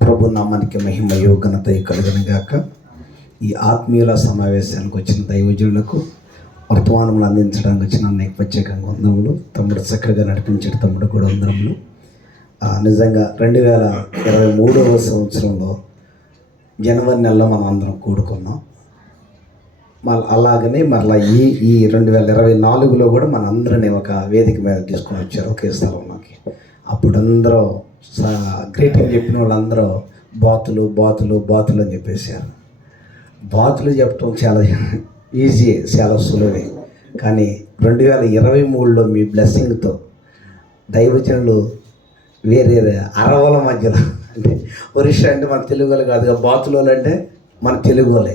ప్రభు నామానికి మహిమ యోగనత కలుగును గాక ఈ ఆత్మీయుల సమావేశానికి వచ్చిన దైవజులకు వర్తమానములు అందించడానికి వచ్చిన అన్నయ్య ప్రత్యేకంగా వందములు తమ్ముడు చక్కగా నడిపించాడు తమ్ముడు కూడా వందరములు నిజంగా రెండు వేల ఇరవై మూడవ సంవత్సరంలో జనవరి నెలలో మనం అందరం కూడుకున్నాం. మళ్ళీ అలాగనే మరలా ఈ ఈ రెండు వేల ఇరవై నాలుగులో కూడా మన అందరినీ ఒక వేదిక మీద తీసుకొని వచ్చారు ఒకే స్థలంలోకి అప్పుడు అందరూ గ్రీటింగ్ చెప్పిన వాళ్ళందరూ బాతులు బాతులు బాతులు అని చెప్పేశారు. బాతులు చెప్పడం చాలా ఈజీ చాలా సులువే. కానీ రెండు వేల ఇరవై మూడులో మీ బ్లెస్సింగ్తో దైవజనులు వేరే అరవల మధ్యలో అంటే ఒరిస్సా అంటే మన తెలుగు వాళ్ళు కాదుగా బాతులు అంటే మన తెలుగు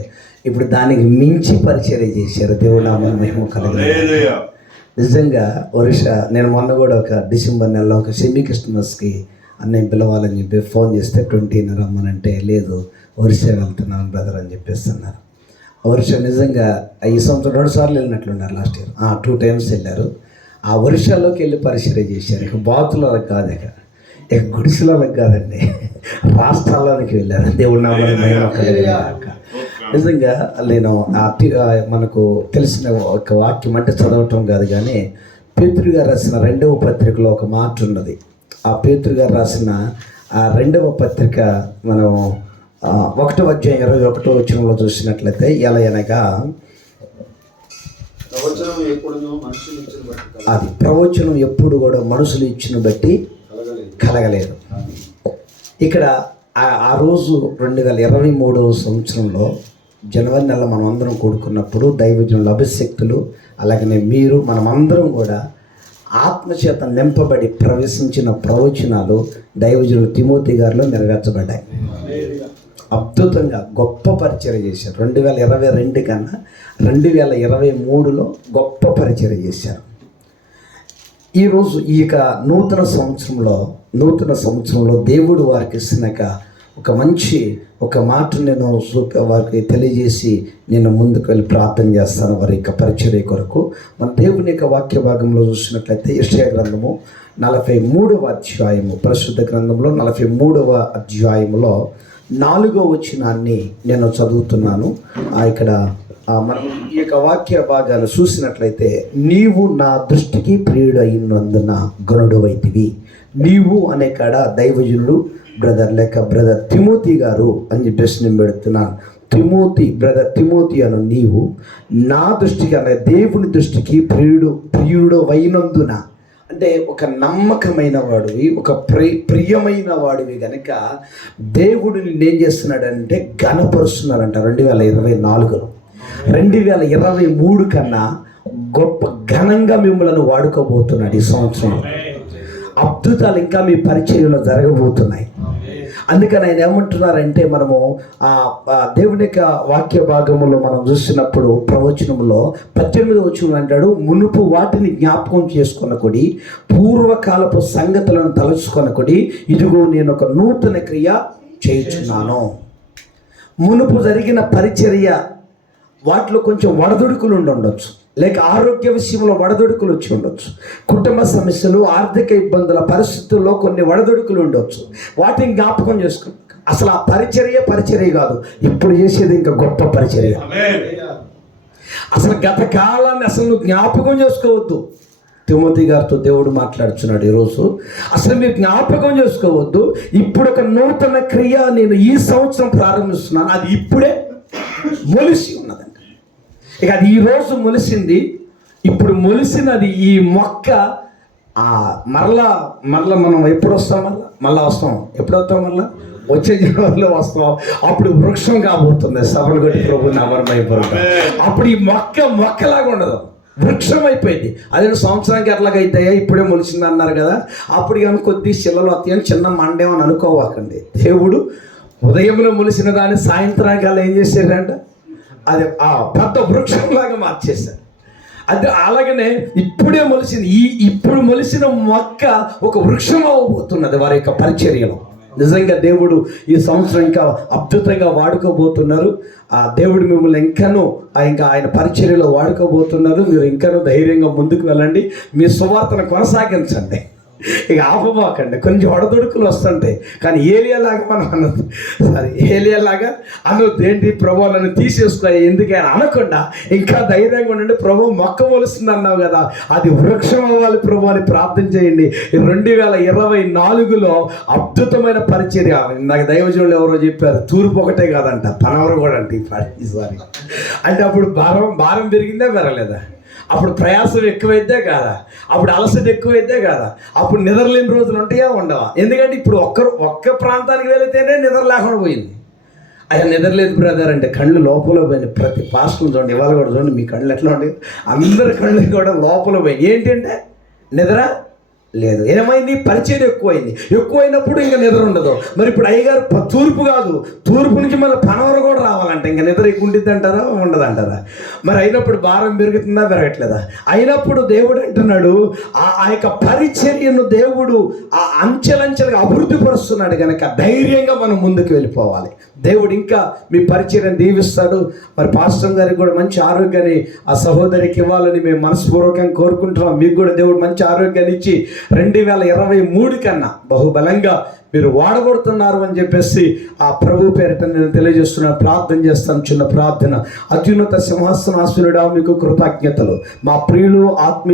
ఇప్పుడు దానికి మించి పరిచర్య చేశారు దేవుడు నామం మహిమ కలిగి నిజంగా ఒరిస్సా నేను మొన్న కూడా ఒక డిసెంబర్ నెలలో ఒక సెమీ క్రిస్టమస్కి అన్నయ్య పిలవాలని చెప్పి ఫోన్ చేస్తే ట్వంటీని రమ్మనంటే లేదు ఒరిస్సా వెళ్తున్నాను బ్రదర్ అని చెప్పేస్తున్నారు ఒరిస్సా నిజంగా ఈ సంవత్సరం రెండు సార్లు వెళ్ళినట్లున్నారు లాస్ట్ ఇయర్ టూ టైమ్స్ వెళ్ళారు. ఆ ఒరిస్సాలోకి వెళ్ళి పరిశీలన చేశారు. ఇక బాతులకు కాదు ఇక. ఇక గుడిసెలకు కాదండి. రాష్ట్రాల్లోనికి వెళ్ళారు. దేవుడి నామని మహిమ నిజంగా నేను ఆ మనకు తెలిసిన ఒక వాక్యం అంటే చదవటం కాదు కానీ పేతురు గారు రాసిన రెండవ పత్రికలో ఒక మాట ఉన్నది. ఆ పేతురు గారు రాసిన ఆ రెండవ పత్రిక మనం ఒకటో అధ్యాయం ఇరవై ఒకటో వచనంలో చూసినట్లయితే ఎలా అనగా అది ప్రవచనం ఎప్పుడు కూడా మనుషులు ఇచ్చిన బట్టి కలగలేదు. ఇక్కడ ఆ- ఆ రోజు రెండు వేల ఇరవై మూడవ సంవత్సరంలో జనవరి నెల మనం అందరం కూడుకున్నప్పుడు దైవజనుల అభిషక్తులు అలాగనే మీరు మనమందరం కూడా ఆత్మచేత నింపబడి ప్రవేశించిన ప్రవచనాలు దైవజనులు తిమోతి గారిలో నెరవేర్చబడ్డాయి. అద్భుతంగా గొప్ప పరిచయం చేశారు. రెండు వేల ఇరవై రెండు కన్నా రెండు వేల ఇరవై మూడులో గొప్ప పరిచయం చేశారు. ఈరోజు ఈ యొక్క నూతన సంవత్సరంలో నూతన సంవత్సరంలో దేవుడు వారికి ఇస్తున్న ఒక మంచి ఒక మాట నేను వారికి తెలియజేసి నేను ముందుకు వెళ్ళి ప్రార్థన చేస్తాను వారి యొక్క పరిచర్య కొరకు. మన దేవుని యొక్క వాక్య భాగంలో చూసినట్లయితే యెషయా గ్రంథము నలభై మూడవ అధ్యాయము పరిశుద్ధ గ్రంథంలో నలభై మూడవ అధ్యాయములో నాలుగో వచనాన్ని నేను చదువుతున్నాను. ఆ ఇక్కడ మనం ఈ యొక్క వాక్య భాగాన్ని చూసినట్లయితే నీవు నా దృష్టికి ప్రియుడు అయినందున గనుడు వైతివి నీవు అనే కాడ దైవజనుడు బ్రదర్ లేక బ్రదర్ తిమోతి గారు అని చెప్పేసి నేను పెడుతున్నాను తిమోతి బ్రదర్ తిమోతి అను నీవు నా దృష్టికి అనే దేవుని దృష్టికి ప్రియుడు ప్రియుడు అయినందున. అంటే ఒక నమ్మకమైన వాడివి ఒక ప్రి ప్రియమైన వాడివి కనుక దేవుడు నిన్ను ఏం చేస్తున్నాడంటే ఘనపరుస్తున్నాడంట రెండు వేల ఇరవై నాలుగులో. రెండు వేల ఇరవై మూడు కన్నా గొప్ప ఘనంగా మిమ్మల్ని వాడుకోబోతున్నాడు ఈ సంవత్సరం. అద్భుతాలు ఇంకా మీ పరిచయంలో జరగబోతున్నాయి. అందుకని ఆయన ఏమంటున్నారంటే మనము ఆ దేవుని యొక్క వాక్య భాగములో మనం చూసినప్పుడు ప్రవచనంలో పద్దెనిమిది వచ్చిన అంటాడు మునుపు వాటిని జ్ఞాపకం చేసుకొనకొడి పూర్వకాలపు సంగతులను తలుచుకొనకొడి ఇదిగో నేను ఒక నూతన క్రియ చేయుచున్నాను. మునుపు జరిగిన పరిచర్య వాటిలో కొంచెం వడదొడుకులు ఉండి ఉండొచ్చు లేక ఆరోగ్య విషయంలో వడదొడుకులు వచ్చి ఉండొచ్చు. కుటుంబ సమస్యలు ఆర్థిక ఇబ్బందుల పరిస్థితుల్లో కొన్ని వడదొడుకులు ఉండొచ్చు. వాటిని జ్ఞాపకం చేసుకో అసలు ఆ పరిచర్య పరిచర్య కాదు. ఇప్పుడు చేసేది ఇంకా గొప్ప పరిచర్య. అసలు గత కాలాన్ని అసలు నువ్వు జ్ఞాపకం చేసుకోవద్దు. తిమోతి గారితో దేవుడు మాట్లాడుతున్నాడు ఈరోజు. అసలు మీరు జ్ఞాపకం చేసుకోవద్దు. ఇప్పుడు ఒక నూతన క్రియ నేను ఈ సంవత్సరం ప్రారంభిస్తున్నాను. అది ఇప్పుడే మొలిసి ఉన్నదండి. ఇక అది ఈరోజు మొలిసింది. ఇప్పుడు మొలిసినది ఈ మొక్క ఆ మరలా మరలా మనం ఎప్పుడు వస్తాం మళ్ళా మళ్ళా వస్తాం. ఎప్పుడు వస్తాం మళ్ళా వచ్చే జన్మలో వస్తాం. అప్పుడు వృక్షం కాబోతుంది. సభలు కొట్టి ప్రభు నామరమైపోతుంది అప్పుడు ఈ మొక్క మొక్కలాగా ఉండదు. వృక్షం అయిపోయింది. అదే సంవత్సరానికి ఎట్లాగైతాయా? ఇప్పుడే మొలిసింది అన్నారు కదా. అప్పుడు కానీ కొద్ది చిల్లలు వస్తాయని చిన్న మండేమని అనుకోవాకండి. దేవుడు ఉదయంలో మొలిసిన దాన్ని సాయంత్రానికి అలా ఏం చేశారంట? అది ఆ పెద్ద వృక్షంలాగా మార్చేశారు. అది అలాగనే ఇప్పుడే మొలిసింది. ఈ ఇప్పుడు మొలిసిన మొక్క ఒక వృక్షం అవ్వబోతున్నది వారి యొక్క పరిచర్యలో. నిజంగా దేవుడు ఈ సంవత్సరం ఇంకా అద్భుతంగా వాడుకోబోతున్నారు. ఆ దేవుడు మిమ్మల్ని ఇంకాను ఆ ఇంకా ఆయన పరిచర్యలో వాడుకోబోతున్నారు. మీరు ఇంకాను ధైర్యంగా ముందుకు వెళ్ళండి. మీ సువార్తను కొనసాగించండి. ఇక ఆపబోకండి కొంచెం ఒడదుడుకులు వస్తుంటాయి. కానీ ఏలియాలాగా మనం అనొద్దు. సారీ ఏలియాలాగా అనొద్దు. ఏంటి? ప్రభు నన్ను తీసేసుకో. ఎందుకని అనకుండా ఇంకా ధైర్యంగా ఉండండి. ప్రభు మొక్క మొలుస్తుంది అన్నావు కదా. అది వృక్షం అవ్వాలి ప్రభు అని ప్రార్థన చేయండి. రెండు వేల ఇరవై నాలుగులో అద్భుతమైన పరిచర్య. నాకు దైవజనులు ఎవరో చెప్పారు తూర్పు ఒకటే కాదంట. పనవరు కూడా అంటే ఈసారి అంటే అప్పుడు భారం భారం పెరిగిందా పెరగలేదా? అప్పుడు ప్రయాసం ఎక్కువైతే కాదా? అప్పుడు అలసట ఎక్కువైతే కాదా? అప్పుడు నిద్రలేని రోజులు ఉంటాయా ఉండవా? ఎందుకంటే ఇప్పుడు ఒక్కరు ఒక్క ప్రాంతానికి వెళితేనే నిద్ర లేకుండా పోయింది. అయ్యా నిద్రలేదు బ్రదర్ అంటే కళ్ళు లోపల పోయిన ప్రతి పాస్టర్లు చూడండి ఇవాళ కూడా చూడండి మీ కళ్ళు ఎట్లా ఉండే అందరి కళ్ళు కూడా లోపల పోయి ఏంటంటే నిద్ర లేదు. ఏమైంది? పరిచయం ఎక్కువైంది. ఎక్కువైనప్పుడు ఇంకా నిద్ర ఉండదు. మరి ఇప్పుడు అయ్యగారు తూర్పు కాదు. తూర్పు నుంచి మళ్ళీ పనవరు కూడా అనమాట ఇంకా నిద్ర ఎక్కువ అంటారా ఉండదు అంటారా మరి అయినప్పుడు భారం పెరుగుతుందా? పెరగట్లేదా? అయినప్పుడు దేవుడు అంటున్నాడు ఆ ఆ యొక్క పరిచర్యను దేవుడు ఆ అంచెలంచెలుగా అభివృద్ధి పరుస్తున్నాడు కనుక ధైర్యంగా మనం ముందుకు వెళ్ళిపోవాలి. దేవుడు ఇంకా మీ పరిచర్యను దీవిస్తాడు. మరి పాస్టర్ గారికి కూడా మంచి ఆరోగ్యాన్ని ఆ సహోదరికి ఇవ్వాలని మేము మనస్పూర్వకంగా కోరుకుంటున్నాం. మీకు కూడా దేవుడు మంచి ఆరోగ్యాన్ని ఇచ్చి రెండు వేల ఇరవై మూడు కన్నా బహుబలంగా మీరు వాడబడుతున్నారు అని చెప్పేసి ఆ ప్రభు పేరిట నేను తెలియజేస్తున్నాను ప్రార్థన చేస్తాను చిన్న ప్రార్థన. అత్యున్నత సింహాసనాసునుడా మీకు కృతజ్ఞతలు. మా ప్రియులు ఆత్మీయులు